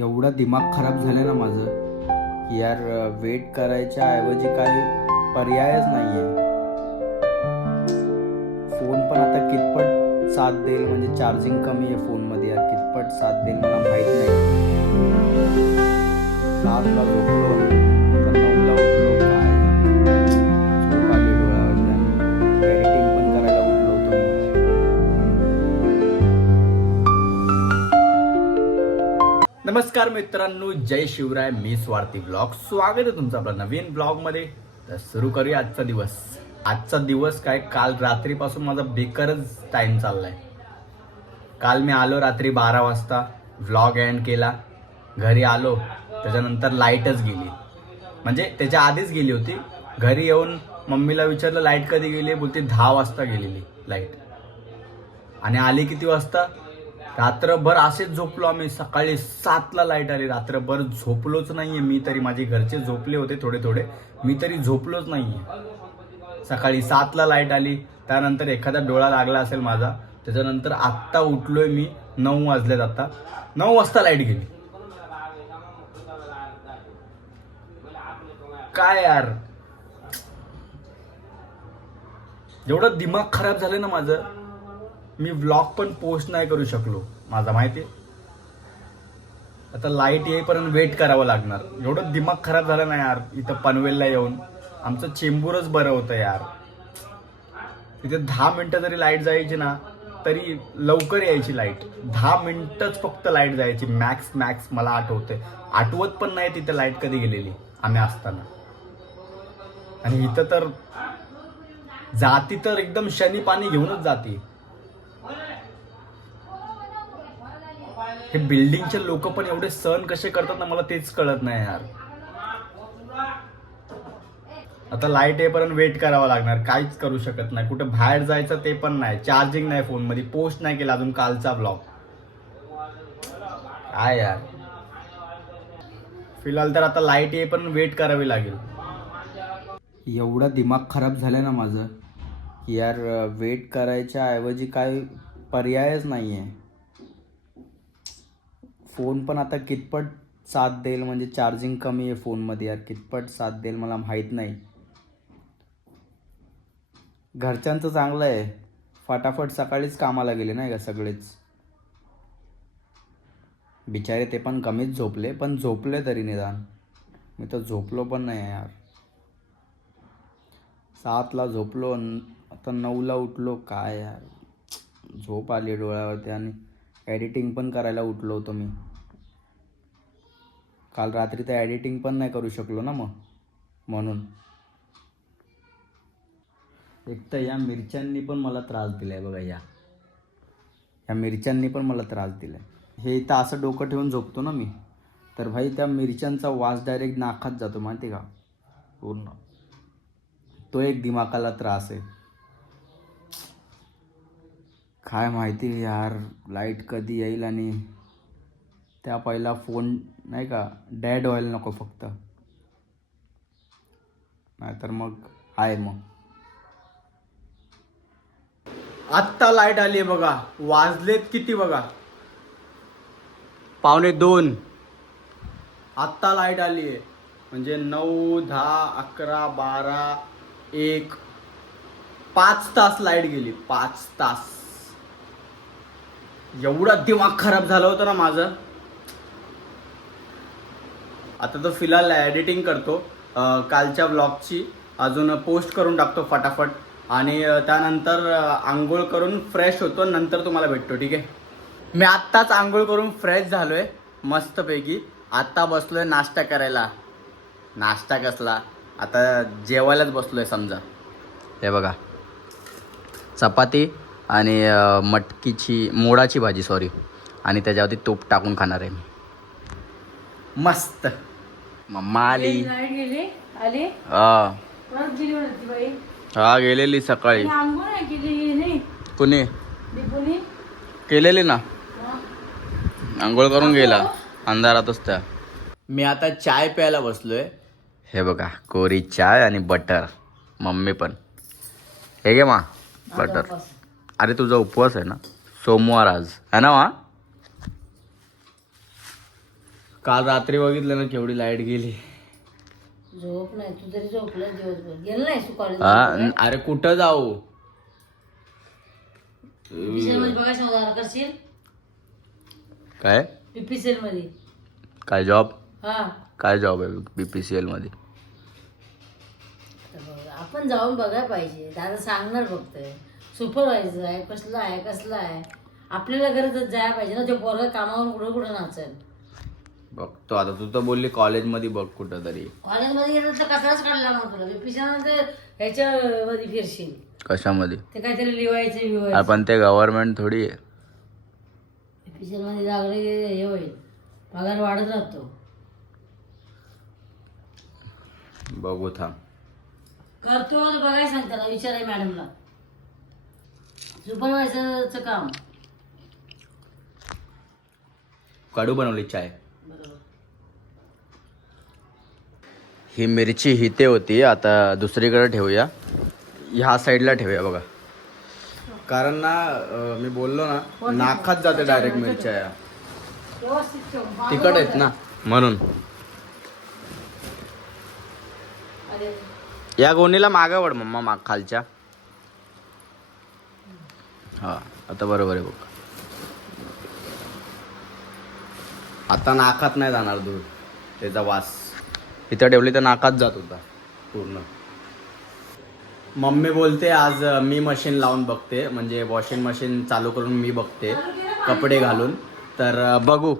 एवढा दिमाग खराब झालं ना माझं की यार वेट करायच्या ऐवजी काही पर्यायच नाही आहे. फोन पण आता कितपत साथ देईल, म्हणजे चार्जिंग कमी आहे फोनमध्ये यार, कितपत साथ देईल मला माहीत नाही. 7ला झोपलो तर 9ला उठलो, काय झोप आली डोळ्यावर आणि एडिटिंग पण करायला उठलो होतो मी. नमस्कार मित्रांनो, जय शिवराय. मी स्वार्थी ब्लॉग, स्वागत आहे तुमचं आपल्या नवीन ब्लॉगमध्ये. तर सुरू करूया आजचा दिवस. आजचा दिवस काय, काल रात्रीपासून माझा बेकारच टाइम चाललाय. काल मी आलो रात्री 12 वाजता, व्लॉग एंड केला, घरी आलो, त्याच्यानंतर लाईटच गेली. म्हणजे त्याच्या आधीच गेली होती. घरी येऊन मम्मीला विचारलं लाईट कधी गेली, बोलते 10 वाजता गेलेली लाईट. आणि आली किती वाजता? रात्रभर असेच झोपलो आम्ही. सकाळी 7ला लाईट आली. रात्रभर झोपलोच नाहीये मी तरी. माझे घरचे झोपले होते थोडे, मी तरी झोपलोच नाहीये. सकाळी 7ला लाईट आली, त्यानंतर एखादा डोळा लागला असेल माझा. त्याच्यानंतर आत्ता उठलोय मी, 9 वाजलेत आता. 9 वाजता लाईट गेली. काय यार, एवढं दिमाग खराब झालं ना माझं, मी व्लॉग पण पोस्ट नाही करू शकलो माझा, माहिती. आता लाईट येईपर्यंत वेट करावं लागणार. एवढं दिमाग खराब झालं ना यार. इथं पनवेलला येऊन आमचं चेंबूरच बरं होतं यार. तिथे 10 मिनिटं जरी लाईट जायची ना, तरी लवकर यायची लाईट. 10 मिनिटच फक्त लाईट जायची मॅक्स. मला आठवत पण नाही तिथे लाईट कधी गेलेली आम्ही असताना. आणि इथं तर जाती तर एकदम शनी पाणी घेऊनच जाते. हे बिल्डिंगचे लोक पण एवढे सण कसे करतात ना, मला तेच कळत नाही यार. आता लाईट येईपर्यंत वेट करावा लागणार. काहीच करू शकत नाही. कुठे बाहेर जायचं ते पण नाही. चार्जिंग नाही फोनमध्ये. पोस्ट नाही केला अजून कालचा ब्लॉग. काय यार, फिलहाल तर आता लाईट येईपर्यंत वेट करावी लागेल. एवढा दिमाग खराब झालं ना माझं की यार वेट करायच्या ऐवजी काही पर्यायच नाही आहे. फोन पण आता कितपत साथ देईल, म्हणजे चार्जिंग कमी आहे फोनमध्ये यार, कितपत साथ देईल मला माहीत नाही. घरच्यांचं चांगलं आहे, फटाफट सकाळीच कामाला गेले नाही का सगळेच. बिचारे ते पण कमीच झोपले, पण झोपले तरी निदान. मी तर झोपलो पण नाही यार. 7ला झोपलो, आता 9ला उठलो, काय यार झोप आली डोळ्यावरती आणि एडिटिंग पण करायला उठलो होतो मी. काल रात्री तर एडिटिंग पण नाही करू शकलो ना मग, म्हणून. एक तर या मिरच्यांनी पण मला त्रास दिलाय बघा. या मिरच्यांनी पण मला त्रास दिलाय. हे इथं असं डोकं ठेवून झोपतो ना मी, तर भाई त्या मिरच्यांचा वास डायरेक्ट नाकात जातो, माहिती का, पूर्ण. तो एक दिमागाला त्रास आहे. काय माहिती यार, लाईट कधी येईल आणि त्या पहिला फोन नाही का डेड व्हायला नको फक्त, नाहीतर मग आहे. मग आत्ता लाईट आली आहे बघा. वाजलेत किती बघा, 1:45. आत्ता लाईट आली आहे, म्हणजे 9, 10, 11, 12, 1, 5 तास लाईट गेली. 5 तास. एवढा दिमाग खराब झालं होतं ना माझं. आता तो फिलहाल एडिटिंग करतो कालच्या ब्लॉगची, अजून पोस्ट करून टाकतो फटाफट. आणि त्यानंतर आंघोळ करून फ्रेश होतो, नंतर तुम्हाला भेटतो, ठीक आहे. मी आत्ताच आंघोळ करून फ्रेश झालोय मस्तपैकी. आत्ता बसलोय नाश्ता करायला. नाश्ता कसला, आता जेवायलाच बसलोय समजा. हे बघा, चपाती आणि मोडाची भाजी, सॉरी. आणि त्याच्यावरती तूप टाकून खाणार आहे मी. मस्त. मम्मा आली. हा गेलेली सकाळी. कुणी केलेली ना, आंघोळ करून गेला अंधारातच त्या. मी आता चाय प्यायला बसलोय. हे बघा, कोरी चाय आणि बटर. मम्मी पण. हे घे मा बटर. अरे तुझा उपवास आहे ना, सोमवार आज आहे ना मा. काल रात्री बघितलं ना केवढी लाईट गेली. झोप नाही, तू तरी झोपला दिवसभर. गेलं नाही तू कॉलेज? अरे कुठं जाऊ? मध्ये बघायचं होता करशील काय PPCL मध्ये? काय जॉब? हा, काय जॉब आहे BPCL मध्ये? तर बघ, आपण जाऊन बघायला पाहिजे. दादा सांगणार फक्त सुपरवायझर आहे, कसला आहे कसला आहे. आपल्याला गरज जायला पाहिजे ना. ते पोरगा कामावरून कुठं कुठं नाचेल. बघतो आता. तू तर बोलली कॉलेजमध्ये बघ कुठं तरी. कॉलेजमध्ये गेलं तर कचराच काढला मग तुला. PPCL मध्ये ह्याच्यामध्ये फिरशील. कशामध्ये? ते काहीतरी लिवायचं आपण ते गव्हर्नमेंट थोडी आहे. PPCL मध्ये लागले हे होईल, पगार वाढत राहतो. बघू थांब. करतो तर बघायला सांग त्याला, विचाराय मॅडमला. सुपरवायझरचं काम. कडू बनवली चाय. बरोबर. ही मिरची हिते होती, आता दुसरीकडे ठेवूया. ह्या साईडला ठेवूया बघा. कारण ना मी बोललो ना, नाकात जाते डायरेक्ट मिरच्या या. व्यवस्थित ठेव. तिखट आहेत ना म्हणून. अरे, या गोणीला मागा वड मम्मा, माग खालच्या. हा आता बरोबर आहे बघ. आता नाकात नाही जाणार दूध, त्याचा वास. इथं ठेवली तर नाकात जात होता पूर्ण. मम्मी बोलते आज मी मशीन लावून बघते, म्हणजे वॉशिंग मशीन चालू करून मी बघते कपडे घालून. तर बघू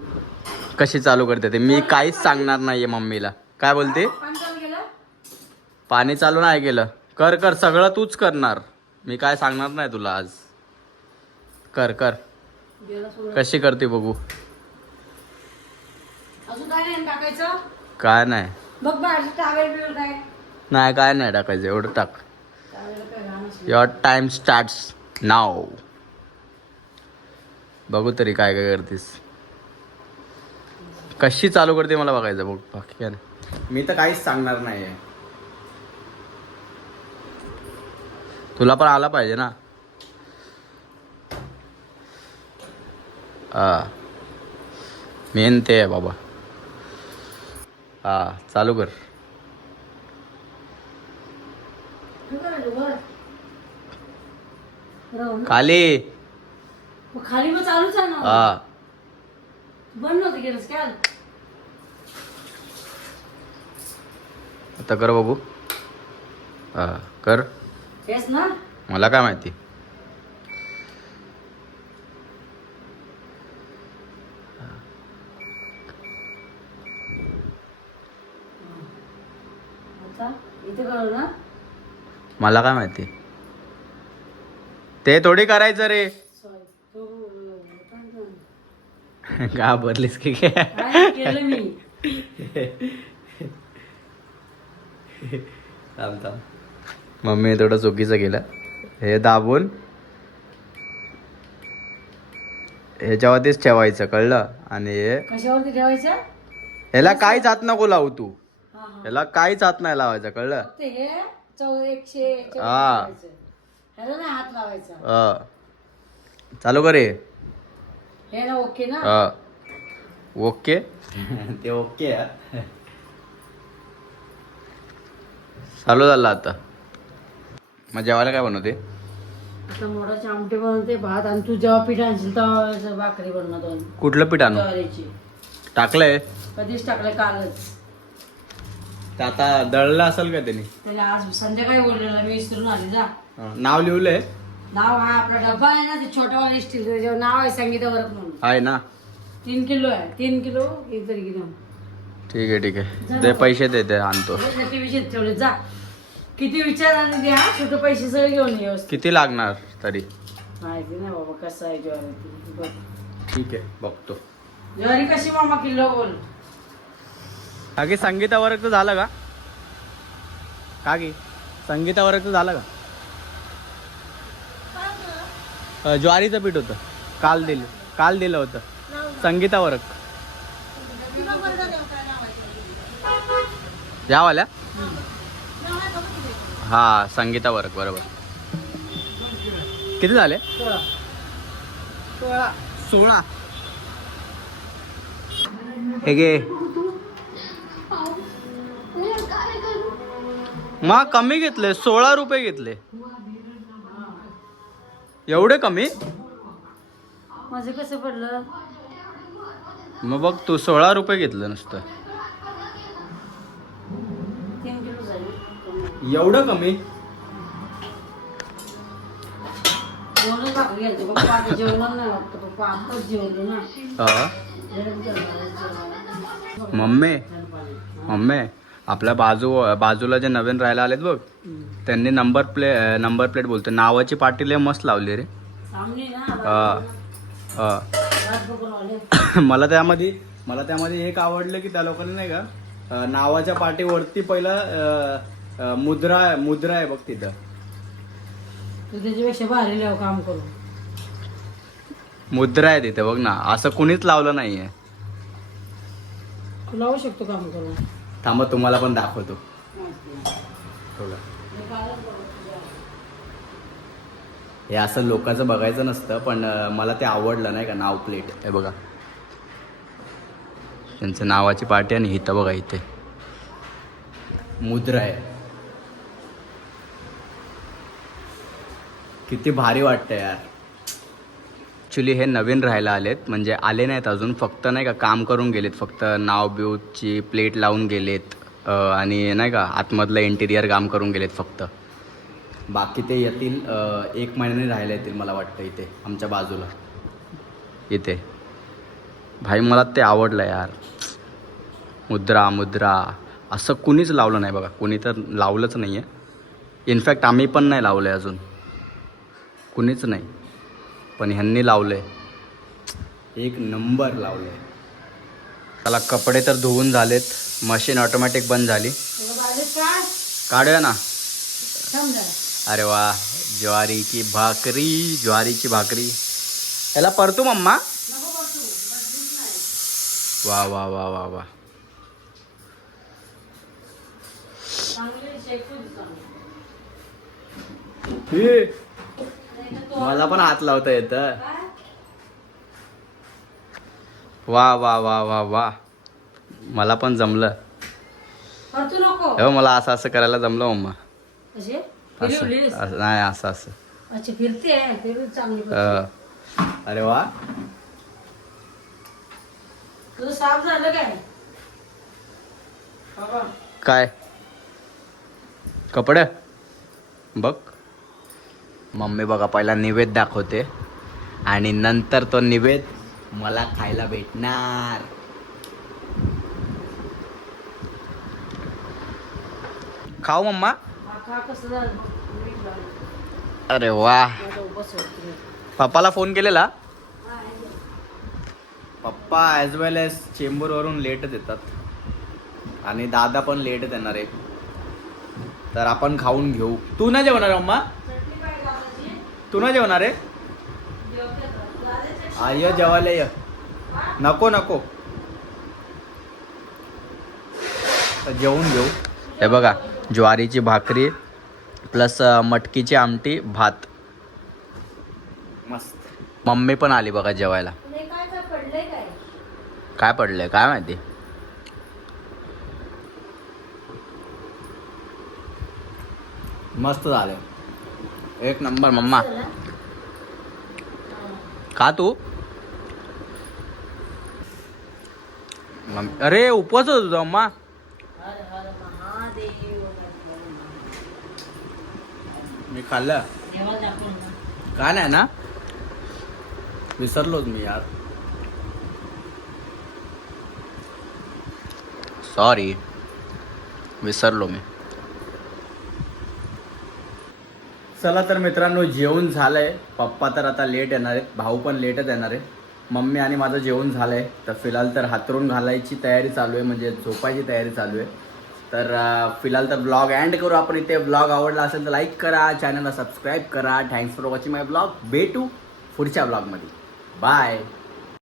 कशी चालू करते ते. मी काहीच सांगणार नाहीये मम्मीला. काय बोलते? पाणी चालू केलं? पाणी चालू नाही केलं. कर कर, सगळं तूच करणार. मी काय सांगणार नाही तुला आज. कर कर. गेला सोडून. कशी करते बघू. अजून काय नाही टाकायचं? काय नाही. बघ बाहेर टावेल बिवेल काय? नाही काय नाही टाकायचं, एवढं टाक. टावेल काय घाण असलं. युअर टाइम स्टार्ट्स नाव. बघू तरी काय काय करतेस. कशी चालू करते मला बघायचं बघ. बाकी काय नाही. मी तर काहीच सांगणार नाही. तुला पण आला पाहिजे ना. हा मेन ते आहे बाबा. हा चालू कर. हे करायचं वर. राहू ना. खाली. मग खाली मग चालूच आहे ना. हा बंद नव्हतं केलंस काय? आता कर बघू. हा कर. तेच ना. मला काय माहिती. आता इथे कळलं ना. मला काय माहिती. ते थोडी करायचं रे. सॉरी. का बदलीस की काय? काय केलं मी? थांब थांब. मम्मी थोडं चुकीचं केलं. हे दाबून ह्याच्यावरतीच ठेवायचं, कळलं? आणि हे कशावरती ठेवायचं? ह्याला काहीच हात नको लावू तू. हा हा. ह्याला काहीच हात नाही लावायचं, कळलं? फक्त हे 100 हा. ह्याला नाही हात लावायचा. चालू करे. हे ना ओके ना. ओके. ते ओके. चालू झालं आता. मग जेवायला काय बनवते? आता मोडाचे आमटे बनवते, भात. आणि तू जेव्हा पीठ आणशील तेव्हा भाकरी बनवतो. कुठलं पीठ आणू? ज्वारीची. टाकलंय कधीच टाकलंय, कालच. ते आता दळलं असेल का त्यांनी? त्याला आज संध्याकाळी बोललेला, मी विसरून आली. जा. नाव लिहलंय. नाव हा आपला डब्बा आहे ना, ते छोटावाला स्टील, त्याच्यावर नाव आहे संगीता वर्क म्हणून. आहे ना. 3 किलो आहे. 3 किलो इतर किलो. ठीक आहे ठीक आहे. ते पैसे दे आणतो. विषय ठेवले. जा. किती विचार आणि द्या. छोटे पैसे सगळे घेऊन ये. किती लागणार तरी? माहिती नाही बाबा कसं आहे ज्वारी. बघ. ठीक आहे बघतो. ज्वारी कशी मामा किलो बोल. काकी संगीता वर्ग झालं का? काकी संगीता वर्ग झालं का? ज्वारीचं पीठ होतं. काल दिलं होतं. संगीता वर्ग. यावाल्या? हा संगीता वर्ग बरोबर. किती झाले? 16. हे घे. मग कमी घेतले, 16 रुपये घेतले. एवढे कमी? माझं कसं पडलं? मग बघ तू 16 रुपये घेतलं नुसतं. 3 किलो झाली. एवढं कमी? जेवणच भाकरी घालते पप्पा, आता जेवणार नाही वाटतं पप्पा, आताच जेवलो ना. हा. मम्मी मम्मी आपल्या बाजूला जे नवीन राहायला आलेत बघ, त्यांनी नंबर प्लेट बोलतो, नावाची पाटी लय मस्त लावली रे. सामने ना हा. बघून आले. मला त्यामध्ये एक आवडलं की त्या लोकांनी नाही का नावाच्या पाटीवरती पहिला मुद्रा आहे बघ तिथं. तू त्याच्यापेक्षा भारी लाव काम करू. मुद्रा आहे तिथे बघ ना, असं कुणीच लावलं नाहीये. तू लावू शकतो काम करू. थांबा तुम्हाला पण दाखवतो. बघा. हे असं लोकांचं बघायचं नसतं, पण मला ते आवडलं नाही का नाव प्लेट. हे बघा त्यांचं नावाची पाटी आणि इथं बघा इथे मुद्रा आहे. किती भारी वाटतं यार. ॲक्च्युली हे नवीन राहायला आलेत, म्हणजे आले नाहीत अजून, फक्त नाही का काम करून गेलेत, फक्त नाव बिवची प्लेट लावून गेलेत आणि नाही का आतमधलं इंटिरियर काम करून गेलेत फक्त. बाकी ते येतील 1 महिन्याने राहायला येतील मला वाटतं इथे आमच्या बाजूला. इथे भाई मला ते आवडलं यार. मुद्रा असं कुणीच लावलं नाही बघा, कुणी तर लावलंच नाही आहे. इनफॅक्ट आम्ही पण नाही लावलं आहे अजून, कुणीच नाही, पण ह्यांनी लावलं आहे. एक नंबर लावलं आहे. त्याला कपडे तर धुवून झालेत, मशीन ऑटोमॅटिक बंद झाली. काढूया ना. अरे वा, ज्वारीची भाकरी. याला परतू मम्मा. वा वा वा वा वा. मला पण हात लावता येतं. वा वा वा वा वा, मला पण जमलं. हो मला असं करायला जमलं मम्मा. नाही असं अच्छा फिरते चांगली. अरे वा. तुझं साफ झालं काय कपडे बघ. मम्मी बघा पहिला निवेद दाखवते आणि नंतर तो निवेद मला खायला भेटणार. खाऊ मम्मा. अरे वा. पप्पाला फोन केलेला. पप्पा ॲज वेल एज चेंबूरवरून लेटच येतात आणि दादा पण लेटच येणार आहे, तर आपण खाऊन घेऊ. तू नाही जेवणार मम्मा? तू नाही जेवणार आहे? ये जेवायला ये. नको जेवून घेऊ. हे बघा ज्वारीची भाकरी प्लस मटकीची आमटी भात मस्त. मम्मी पण आली बघा जेवायला. काय पडलंय काय माहिती. मस्त झालं, एक नंबर. मम्मा खा तू. अरे उपवास होता तुझा मम्मा. मी खाल्लं काय नाही ना, विसरलोच मी यार, सॉरी विसरलो मी. चला तर मित्रांनो जेवण झालंय. पप्पा तर आता लेट येणार आहेत, भाऊ पण लेटच येणार आहे. मम्मी आणि माझं जेवण झालंय, तर फिलहाल तर हातरून घालायची तयारी चालू आहे, म्हणजे झोपायची तयारी चालू आहे. तर फिलहाल तर ब्लॉग एंड करू आपण इथे. ब्लॉग आवडला असेल तर लाईक करा, चॅनलला सबस्क्राईब करा. Thanks for watching my blog. भेटू पुढच्या ब्लॉगमध्ये. बाय.